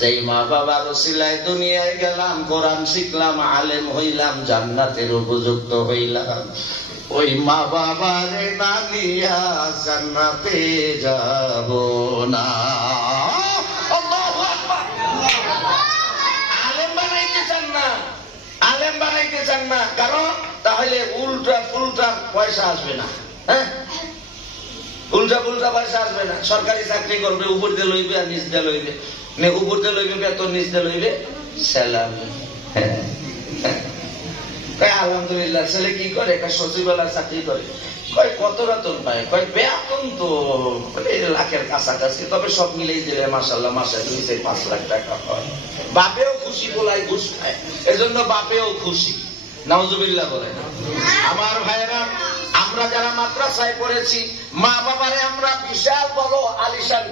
যে মা বাবার উসিলায় দুনিয়ায় গেলাম, কোরআন শিখলাম, আলেম হইলাম, জান্নাতের উপযুক্ত হইলাম, ওই মা বাবারে না নিয়া জান্নাতে যাব না। আলেম বানাইতে চান না, আলেম বানাইতে চান না, কারণ তাহলে উল্টা ফুলটা পয়সা আসবে না। হ্যাঁ, উল্টা ফুলটা পয়সা আসবে না। সরকারি চাকরি করবে, উপর দিয়ে লইবে আর নিচ দিয়ে লইবে, উপর দিয়ে লইবে বেতন, নিচ দিয়ে লইবে স্যালারি। আলহামদুলিল্লাহ। ছেলে কি করে? সচিবালয় চাকরি করে। কয় কত বেতন পায়? কয় বেতন তো লাখের কাছাকাছি, তবে সব মিলেই দিলে মাশাআল্লাহ মাসে 2-5 লাখ টাকা হয়। বাপেও খুশি, বলাই ঘুষ খায়, এজন্য বাপেও খুশি। নাউজুবিল্লাহ বলে। আমার ভাইয়েরা, আমরা যারা মাদ্রাসায় পড়েছি, মা বাবারে আমরা বিশাল বড় আলিশান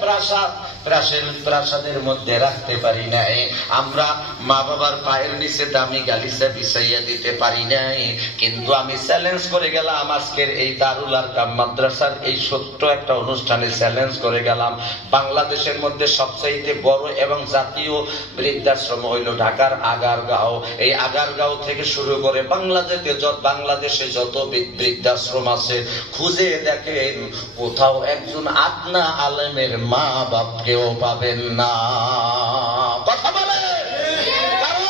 প্রাসাদের মধ্যে রাখতে পারি নাই। আমরা মা বাবার পায়ের নিচে দামি গালিচা বিছাইয়া দিতে পারি নাই। কিন্তু আমি চ্যালেঞ্জ করে গেলাম, আজকের এই দারুল আরকাম মাদ্রাসার এই ছোট্ট একটা অনুষ্ঠানে চ্যালেঞ্জ করে গেলাম, বাংলাদেশের মধ্যে সবচাইতে বড় এবং জাতীয় বৃদ্ধাশ্রম হইল ঢাকার আগারগাঁও। এই আগারগাঁও থেকে শুরু করে বাংলাদেশে যত বৃদ্ধাশ্রম আছে, খুঁজে দেখেন কোথাও একজন আদনা আলেমের মা বাপকেও পাবেন না। কথা বলে, কারণ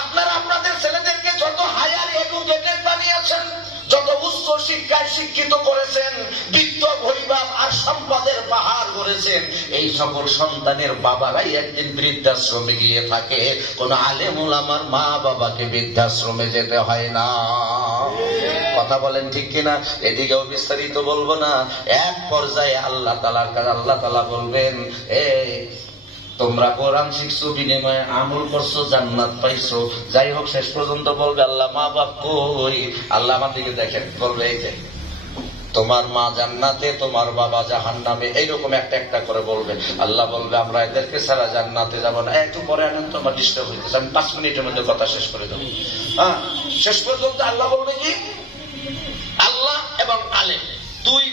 আপনারা আপনাদের ছেলেদেরকে যত হায়ার এডুকেটেড বানিয়েছেন, যত উচ্চ শিক্ষায় শিক্ষিত করেছেন, বিত্ত ভৈভব আর সম্পদের পাহাড় করেছেন, এই সকল সন্তানের বাবারাই একদিন বৃদ্ধাশ্রমে গিয়ে থাকে। কোন আলেম ওলামার মা বাবাকে বৃদ্ধাশ্রমে যেতে হয় না। কথা বলেন ঠিক কিনা? এদিকেও বিস্তারিত বলবো না। এক পর্যায়ে আল্লাহ তাআলা বলবেন, তোমরা কোরআন শিখছো, বিনিময়ে আমল করছো, জান্নাত পাইছো। যাই হোক, শেষ পর্যন্ত বলবে আল্লাহ মা বাপ কই? আল্লাহ আমার দিকে দেখেন, বলবে এই যে তোমার মা জান্নাতে, তোমার বাবা জাহান্নামে। এইরকম একটা একটা করে বলবে। আল্লাহ বলবে আমরা এদেরকে ছাড়া জান্নাতে যাব না। একটু পরে আনেন তো, আমার ডিস্টার্ব হইতেছে, আমি 5 মিনিটের মধ্যে কথা শেষ করে দেবো। হ্যাঁ, শেষ পর্যন্ত আল্লাহ বলবে কি, আল্লাহ এবং আলেম দুই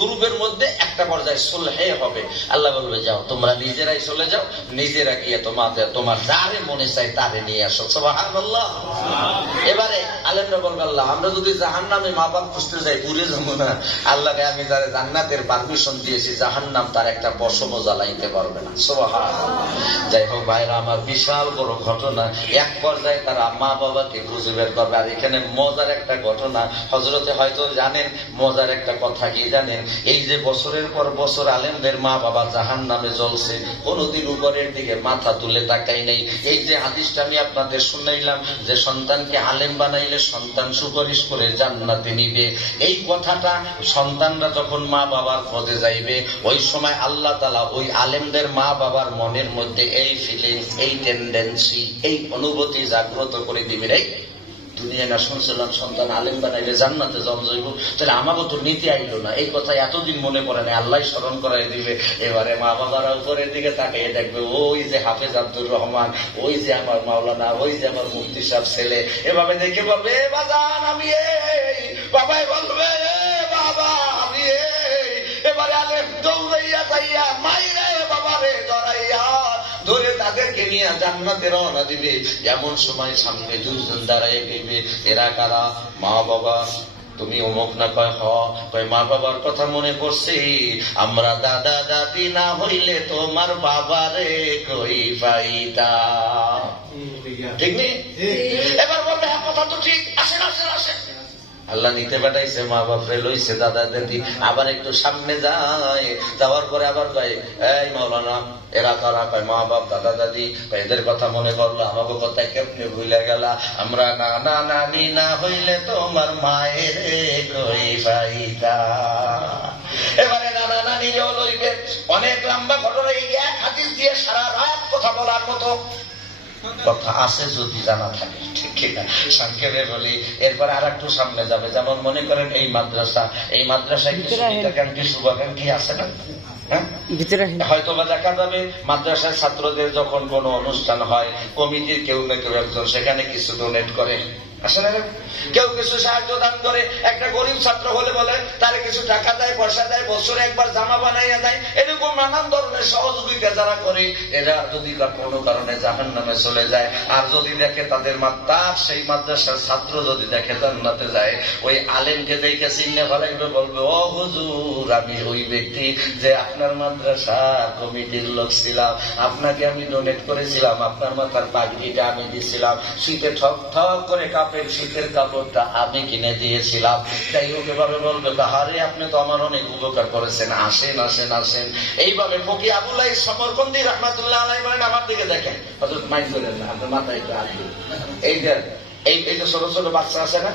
গ্রুপের মধ্যে একটা পর্যায়ে সুলহে হবে। আল্লাহ বলবে যাও, তোমরা নিজেরাই চলে যাও, নিজেরা গিয়ে তোমার যারে মনে চাই তারে নিয়ে আসো। সুবহানাল্লাহ। এবারে আলেমরা বলবে আল্লাহ, আমরা যদি জাহান্নামে মা বাপ খুঁজতে যাই ঘুরে যাবো না। আল্লাহকে আমি যারা জান্নাতের পারমিশন দিয়েছি, জাহান্নাম তার একটা পশমও জ্বালাইতে পারবে না। সুবহানাল্লাহ। যাই হোক ভাইরা আমার, বিশাল বড় ঘটনা। এক পর্যায়ে তারা মা বাবাকে খুঁজে বের করবে। আর এখানে মজার একটা ঘটনা, হযরতে হয়তো জানেন মজার একটা কথা কি জানেন, এই যে বছরের পর বছর আলেমদের মা বাবা জাহান্নামে জ্বলছে, কোনদিন উপরের দিকে মাথা তুলে তাকাই নাই। এই যে হাদিসটা আমি আপনাদের শুনাইলাম, যে সন্তানকে আলেম বানাইলে সন্তান সুপারিশ করে জান্নাতে নিবে, এই কথাটা সন্তানরা যখন মা বাবার পদে যাইবে, ওই সময় আল্লাহ তাআলা ওই আলেমদের মা বাবার মনের মধ্যে এই ফিলিংস, এই টেন্ডেন্সি, এই অনুভূতি জাগ্রত করে দিবে। রে দুনিয়া না শুনছিলাম সন্তান আলেম বানাইলে জান্নাতে যাইব, তাহলে আমাকে তো নীতি আইলো না। এই কথা এতদিন মনে পড়ে না, আল্লাহ স্মরণ করাই দিবে। এবারে মা বাবারা উপরের দিকে তাকিয়ে দেখবে, ওই যে হাফেজ আব্দুর রহমান, ওই যে আমার মাওলানা, ওই যে আমার মুফতি সাহেব ছেলে। এভাবে দেখে বলবে বাজান আমি এই, বাবাই বলবে বাবা আমি এই। এবারে আলেম দৌড়াইয়া যাইয়া মাইরে বাবারে ধরাইয়া ধরে তাদেরকে নিয়ে জান্নাতে রওনা দিবে। এমন সময় সামনে দুজন দাঁড়ায় গেবে, এরা কারা? মা বাবা। তুমি অমুক না? কয় মা বাবার কথা মনে পড়ছে, আমরা দাদা দাদি না হইলে তোমার বাবারে কই পাইতা। ঠিক নেই? এবার বলবে হ্যাঁ কথা তো ঠিক, আসেন আসেন আসেন। আল্লাহ নিতে পাঠাইছে, মা বাপরে লইছে, দাদা দাদি। আবার একটু সামনে যায়, যাওয়ার পরে আবার কয় এই মাওলানা এরা কারা? কয় মা বাপ দাদা দাদি। এদের কথা মনে করলো, আমাকে কথা কেমনে ভুলে গেলা? আমরা নানা নানি না হইলে তোমার মায়ের কই পাইতা। এবারে নানা নানি নিয়েও লইবে। অনেক লম্বা ঘটনা, এই এক হাদিস দিয়ে সারা রাত কথা বলার মতো কথা আছে যদি জানা থাকে, ঠিক কিনা? সংক্ষেপে বলি, এরপরে আর একটু সামনে যাবে। যেমন মনে করেন এই মাদ্রাসায় কিছু হিতাকাঙ্ক্ষী শুভাকাঙ্ক্ষী আছে না? হয়তো বা দেখা যাবে মাদ্রাসার ছাত্রদের যখন কোনো অনুষ্ঠান হয়, কমিটির কেউ না কেউ একজন সেখানে কিছু ডোনেট করে, আসলে কেউ কিছু সাহায্য দান করে। একটা গরিব ছাত্র হলে বলে তারে কিছু টাকা দেয়, পয়সা দেয়, বছরে একবার জামা বানাইয়া দেয়। এরকম নানান ধরনের সহযোগিতা যারা করে, এরা যদি কোনো কারণে জাহান্নামে চলে যায়, আর যদি দেখে তাদের তার সেই মাদ্রাসার ছাত্র যদি দেখে জান্নাতে যায়, ওই আলেমকে দেখে চিহ্নে ফেলাইবে, বলবে ও হুজুর, আমি ওই ব্যক্তি যে আপনার মাদ্রাসার কমিটির লোক ছিলাম, আপনাকে আমি ডোনেট করেছিলাম, আপনার মাথার পাগড়িটা আমি দিয়েছিলাম, শীতে ঠক ঠক করে শীতের কাপড়টা আমি কিনে দিয়েছিলাম। তাই ওকে ভাবে বলবে, হারে আপনি তো আমার অনেক উপকার করেছেন, আসেন আসেন আসেন। এইভাবে ফকি আবুল্লাহ সমরকন্দি রহমাতুল্লাহ আলাইহি বলেন, আমার দিকে দেখেন, হযরত মাইন্ড করেন না, আপনার মাথায় একটু আসবে। এই যে ছোট ছোট বাচ্চা আছে না,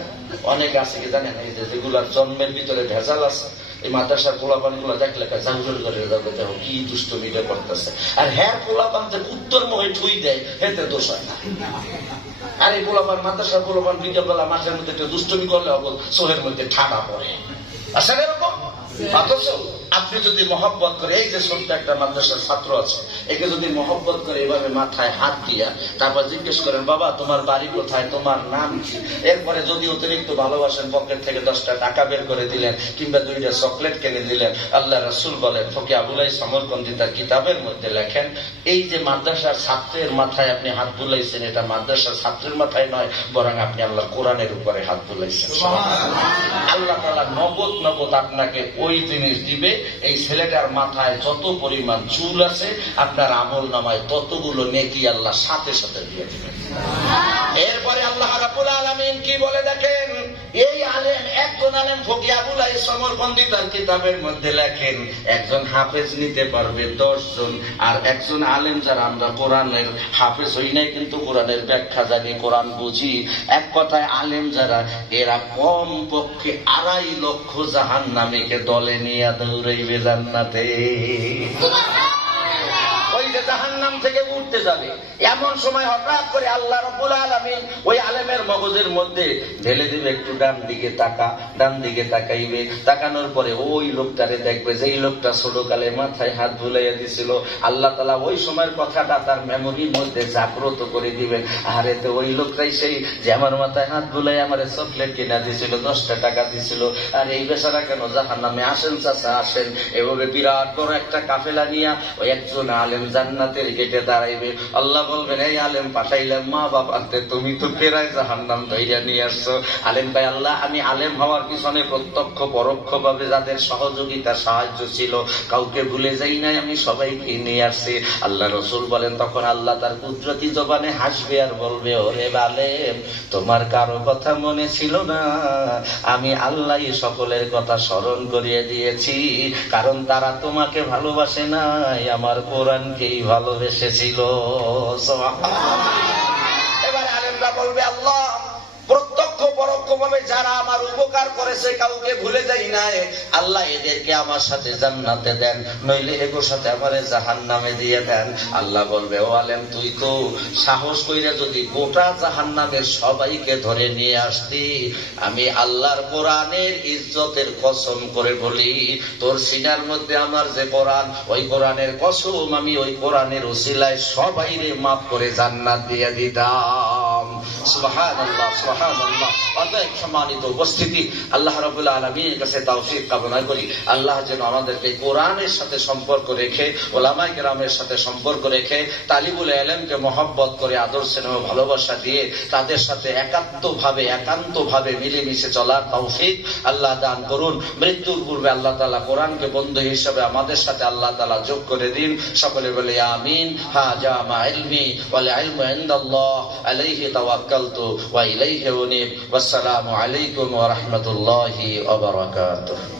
অনেক আছে কি জানেন, এই যে যেগুলার জন্মের ভিতরে ভেজাল আছে, এই মাদ্রাসার পোলাপান গুলো দেখলে জাউজুর করে যাবে, দেখো কি দুষ্টমিটা করতেছে। আর হ্যাঁ পোলাপান যে উত্তর মুখে ঠুই দেয়, এতে দোষ হয় না। আর এই পোলাপান মাদ্রাসার পোলাপান বিকেলবেলা মাঠের মধ্যে একটু দুষ্টমি করলে সোহের মধ্যে ঠাডা পড়ে, আসলে এরকম। অথচ আপনি যদি মহব্বত করে, এই যে ছোট্ট একটা মাদ্রাসার ছাত্র আছে, একে যদি মহব্বত করে এভাবে মাথায় হাত দিয়া তারপর জিজ্ঞেস করেন, বাবা তোমার বাড়ি কোথায়, তোমার নাম কি? এরপরে যদি অতিরিক্ত ভালোবাসেন, পকেট থেকে 10টা টাকা বের করে দিলেন, কিংবা 2টা চকলেট কিনে দিলেন। আল্লাহ রাসূল বলেন, ফকি আবুল্লাহ সমরকন্দি তার কিতাবের মধ্যে লেখেন, এই যে মাদ্রাসার ছাত্রের মাথায় আপনি হাত বুলাইছেন, এটা মাদ্রাসার ছাত্রের মাথায় নয়, বরং আপনি আল্লাহর কোরআনের উপরে হাত বুলাইছেন। আল্লাহ তাআলা নগদ আপনাকে ওই জিনিস দিবে। এই ছেলেটার মাথায় যত পরিমাণ চুল আছে, আপনার আমল নামায় ততগুলো নেকি আল্লাহ সাথে সাথে দিয়ে দিবেন। এরপরে আল্লাহ রাব্বুল আলামিন কি বলে দেখেন, এই আলেম, একজন আলেম ফকি আবুল্লাহ সমরকন্দি তার কিতাবের মধ্যে লেখেন, একজন হাফেজ নিতে পারবে 10 জন। আর একজন আলেম যারা আমরা কোরআনের হাফেজ হই নাই, কিন্তু কোরআনের ব্যাখ্যা জানি, কোরআন বুঝি, এক কথায় আলেম যারা, এরা কম পক্ষে 2.5 লক্ষ জাহান্নামীকে দলে নিয়ে দৌড়াইবে জান্নাতে। ওই যে জাহান্নাম থেকে উঠতে যাবে, এমন সময় হঠাৎ করে আল্লাহ রাব্বুল আলামিন ওই আলেমের মগজের মধ্যে ঢেলে দিবে, একটু ডান দিকে তাকা। ডান দিকে তাকাইবে, তাকানোর পরে ওই লোকটারে দেখবে, যে এই লোকটা ছোটকালে মাথায় হাত বুলাইয়া দিছিল। আল্লাহ তাআলা ওই সময়ের কথাটা তার মেমোরির মধ্যে জাগ্রত করে দিবেন। আর এতে ওই লোকটাই সেই যে আমার মাথায় হাত বুলাই আমার চকলেট কিনা দিছিল, 10টা টাকা দিছিল। আর এই বেচারা কেন জাহান্নামে? আসেন চাচা আসেন। এভাবে বিরাট বড় একটা কাফেলা নিয়ে ওই একজন আলেম জান্নাতের গেটে দাঁড়াইবে। আল্লাহ বলবেন, এই আলেম পাঠাইলাম মা বাবাতে, তুমি তো প্রায় জাহান্নাম ধইরা নিয়ে আসছো। আলেম ভাই, আল্লাহ আমি আলেম হওয়ার পিছনে প্রত্যক্ষ পরোক্ষ ভাবে যাদের সহযোগিতা সাহায্য ছিল, কাউকে ভুলে যাই নাই, আমি সবাইকে নিয়ে আসছি। আল্লাহ রাসূল বলেন, তখন আল্লাহ তার কুদরতি জবানে হাসবে আর বলবে, ওরে আলেম, তোমার কারো কথা মনে ছিল না, আমি আল্লাহ সকলের কথা স্মরণ করিয়ে দিয়েছি, কারণ তারা তোমাকে ভালোবাসে নাই, আমার কোরআনকেই ভালোবেসেছিল। এবার আলেমরা বলবে, আল্লাহ প্রত্যক্ষ পরোক্ষ ভাবে যারা আমার উপকার করেছে কাউকে ভুলে যাই নাই, আল্লাহ এদেরকে আমার সাথে জান্নাতে দেন, নইলে এগোর সাথে আমার জাহান্নামে দিয়ে দেন। আল্লাহ বলবে, ও আলেম, তুই তো সাহস কইরা যদি গোটা জাহান্নামের সবাইকে ধরে নিয়ে আসতি, আমি আল্লাহর কোরআনের ইজ্জতের কসম করে বলি, তোর সিনার মধ্যে আমার যে কোরআন, ওই কোরআনের কসম, আমি ওই কোরআনের ওসিলায় সবাইরে মাফ করে জান্নাত দিয়ে দিতাম। সুবহানাল্লাহ, সুবহানাল্লাহ। অতএব সম্মানিত উপস্থিতি, আল্লাহ রাব্বুল আলামিনের কাছে তৌফিক কামনা করি, আল্লাহ যেন আমাদেরকে কোরআনের সাথে সম্পর্ক রেখে, ওলামায়ে কেরামের সাথে সম্পর্ক রেখে, তালিবুল ইলমকে মহব্বত করে, আদর স্নেহ ভালোবাসা দিয়ে তাদের সাথে একান্তভাবে মিলেমিশে চলার তৌফিক আল্লাহ দান করুন। মৃত্যুর পূর্বে আল্লাহ তাআলা কোরআনকে বন্ধু হিসেবে আমাদের সাথে আল্লাহ তাআলা যোগ করে দিন। সকলে বলে আমিন। হাজা মা ইলমি ওয়াল ইলমু ইনদাল্লাহ, আলাইহি তাওয়াক্কালতু ওয়া ইলাইহি উনীব। ওয়াসসালামু আলাইকুম ওয়া রাহমাতুল্লাহি ওয়া বারাকাতুহু।